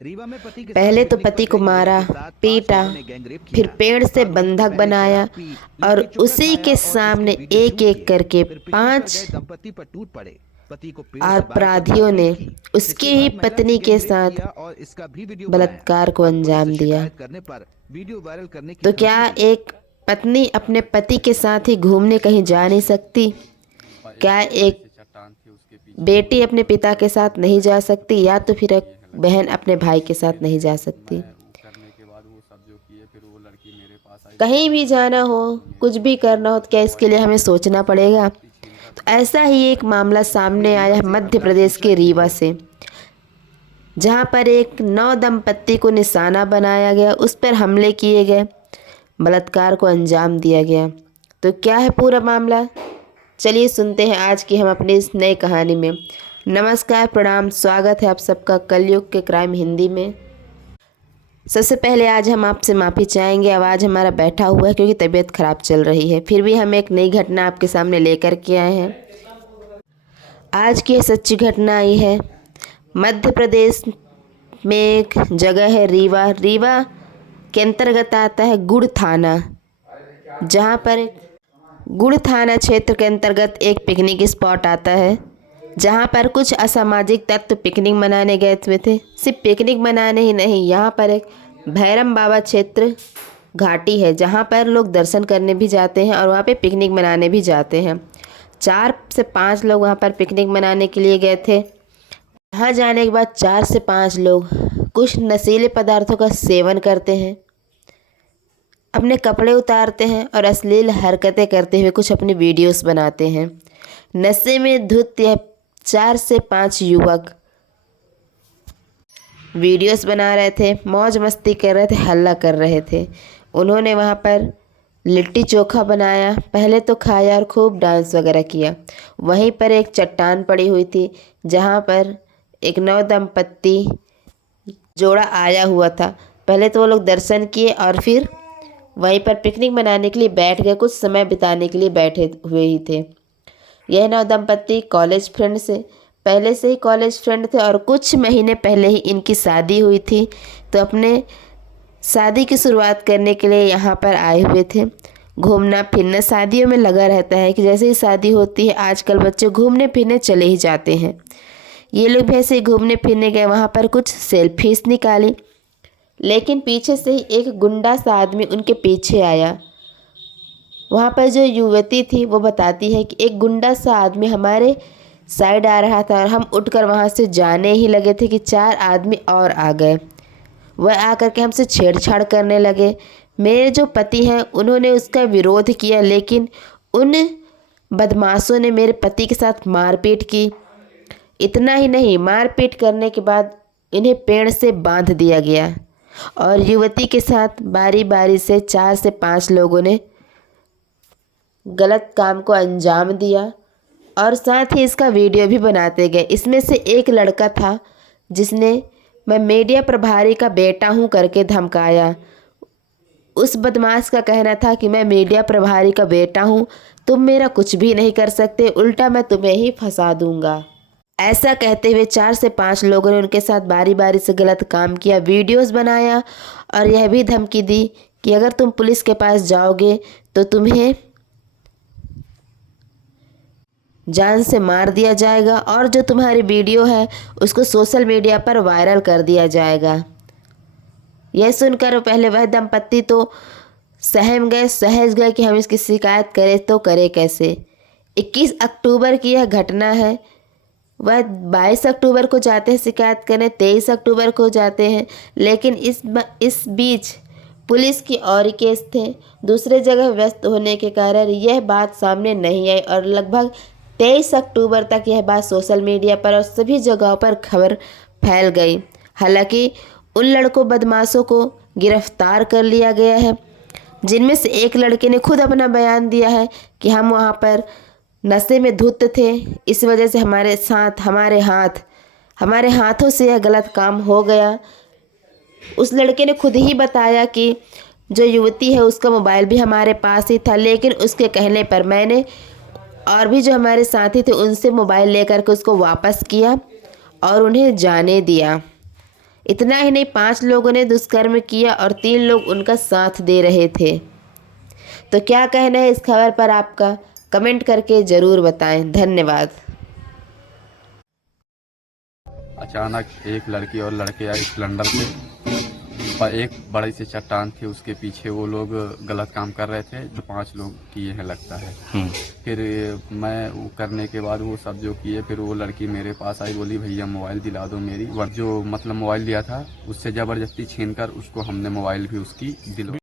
पहले तो पति को मारा, पीटा, फिर पेड़ से बंधक बनाया और उसी के सामने एक एक करके 5 अपराधियों ने उसकी ही पत्नी के साथ बलात्कार को अंजाम दिया। तो क्या एक पत्नी अपने पति के साथ ही घूमने कहीं जा नहीं सकती? क्या एक बेटी अपने पिता के साथ नहीं जा सकती, या तो फिर एक बहन अपने भाई के साथ नहीं जा सकती? कहीं भी जाना हो, कुछ भी करना हो, तो क्या इसके लिए हमें सोचना पड़ेगा? तो ऐसा ही एक मामला सामने आया है मध्य प्रदेश के रीवा से, जहां पर एक नव दंपत्ति को निशाना बनाया गया, उस पर हमले किए गए, बलात्कार को अंजाम दिया गया। तो क्या है पूरा मामला, चलिए सुनते हैं आज की हम अपनी इस नई कहानी में। नमस्कार, प्रणाम, स्वागत है आप सबका कलयुग के क्राइम हिंदी में। सबसे पहले आज हम आपसे माफ़ी चाहेंगे, आवाज़ हमारा बैठा हुआ है क्योंकि तबीयत ख़राब चल रही है। फिर भी हम एक नई घटना आपके सामने लेकर के आए हैं। आज की सच्ची घटना आई है मध्य प्रदेश में एक जगह है रीवा। रीवा के अंतर्गत आता है गुड़ थाना, जहाँ पर गुड़ थाना क्षेत्र के अंतर्गत एक पिकनिक स्पॉट आता है, जहाँ पर कुछ असामाजिक तत्व पिकनिक मनाने गए हुए थे। सिर्फ पिकनिक मनाने ही नहीं, यहाँ पर एक भैरम बाबा क्षेत्र घाटी है, जहाँ पर लोग दर्शन करने भी जाते हैं और वहाँ पे पिकनिक मनाने भी जाते हैं। 4 से 5 लोग वहाँ पर पिकनिक मनाने के लिए गए थे। वहाँ जाने के बाद 4 से 5 लोग कुछ नशीले पदार्थों का सेवन करते हैं, अपने कपड़े उतारते हैं और अश्लील हरकतें करते हुए कुछ अपनी वीडियोस बनाते हैं। नशे में धुत यह 4 से 5 युवक वीडियोस बना रहे थे, मौज मस्ती कर रहे थे, हल्ला कर रहे थे। उन्होंने वहाँ पर लिट्टी चोखा बनाया, पहले तो खाया और खूब डांस वगैरह किया। वहीं पर एक चट्टान पड़ी हुई थी, जहाँ पर एक नव दंपत्ति जोड़ा आया हुआ था। पहले तो वो लोग दर्शन किए और फिर वहीं पर पिकनिक मनाने के लिए बैठ गए, कुछ समय बिताने के लिए बैठे हुए ही थे। यह नव दंपत्ति कॉलेज फ्रेंड से पहले से ही कॉलेज फ्रेंड थे और कुछ महीने पहले ही इनकी शादी हुई थी। तो अपने शादी की शुरुआत करने के लिए यहाँ पर आए हुए थे। घूमना फिरना शादियों में लगा रहता है कि जैसे ही शादी होती है आजकल बच्चे घूमने फिरने चले ही जाते हैं। ये लोग भी ऐसे ही घूमने फिरने गए, वहाँ पर कुछ सेल्फीज निकाली, लेकिन पीछे से ही एक गुंडा सा आदमी उनके पीछे आया। वहाँ पर जो युवती थी वो बताती है कि एक गुंडा सा आदमी हमारे साइड आ रहा था और हम उठकर वहाँ से जाने ही लगे थे कि 4 आदमी और आ गए। वह आकर के हमसे छेड़छाड़ करने लगे। मेरे जो पति हैं उन्होंने उसका विरोध किया, लेकिन उन बदमाशों ने मेरे पति के साथ मारपीट की। इतना ही नहीं, मारपीट करने के बाद इन्हें पेड़ से बांध दिया गया और युवती के साथ बारी बारी से 4 से 5 लोगों ने गलत काम को अंजाम दिया और साथ ही इसका वीडियो भी बनाते गए। इसमें से एक लड़का था जिसने मैं मीडिया प्रभारी का बेटा हूं करके धमकाया। उस बदमाश का कहना था कि मैं मीडिया प्रभारी का बेटा हूं, तुम मेरा कुछ भी नहीं कर सकते, उल्टा मैं तुम्हें ही फंसा दूंगा। ऐसा कहते हुए 4 से 5 लोगों ने उनके साथ बारी बारी से गलत काम किया, वीडियोस बनाया और यह भी धमकी दी कि अगर तुम पुलिस के पास जाओगे तो तुम्हें जान से मार दिया जाएगा और जो तुम्हारी वीडियो है उसको सोशल मीडिया पर वायरल कर दिया जाएगा। यह सुनकर पहले वह दंपत्ति तो सहज गए कि हम इसकी शिकायत करें तो करें कैसे। 21 अक्टूबर की यह घटना है। वह 22 अक्टूबर को जाते हैं शिकायत करने, 23 अक्टूबर को जाते हैं, लेकिन इस बीच पुलिस की और केस थे, दूसरे जगह व्यस्त होने के कारण यह बात सामने नहीं आई और लगभग 23 अक्टूबर तक यह बात सोशल मीडिया पर और सभी जगहों पर खबर फैल गई। हालांकि उन लड़कों बदमाशों को गिरफ्तार कर लिया गया है, जिनमें से एक लड़के ने खुद अपना बयान दिया है कि हम वहाँ पर नशे में धुत थे, इस वजह से हमारे हाथों से यह गलत काम हो गया। उस लड़के ने खुद ही बताया कि जो युवती है उसका मोबाइल भी हमारे पास ही था, लेकिन उसके कहने पर मैंने और भी जो हमारे साथी थे उनसे मोबाइल लेकर के उसको वापस किया और उन्हें जाने दिया। इतना ही नहीं, 5 लोगों ने दुष्कर्म किया और 3 लोग उनका साथ दे रहे थे। तो क्या कहना है इस खबर पर आपका? कमेंट करके ज़रूर बताएं। धन्यवाद। अचानक एक लड़की और लड़के आए स्प्लेंडर से, पर एक बड़ी सी चट्टान थी, उसके पीछे वो लोग गलत काम कर रहे थे जो 5 लोग किए हैं लगता है। फिर मैं वो करने के बाद वो सब जो किए, फिर वो लड़की मेरे पास आई, बोली भैया मोबाइल दिला दो मेरी। जो मतलब मोबाइल दिया था उससे ज़बरदस्ती छीन कर उसको हमने मोबाइल भी उसकी दिलवा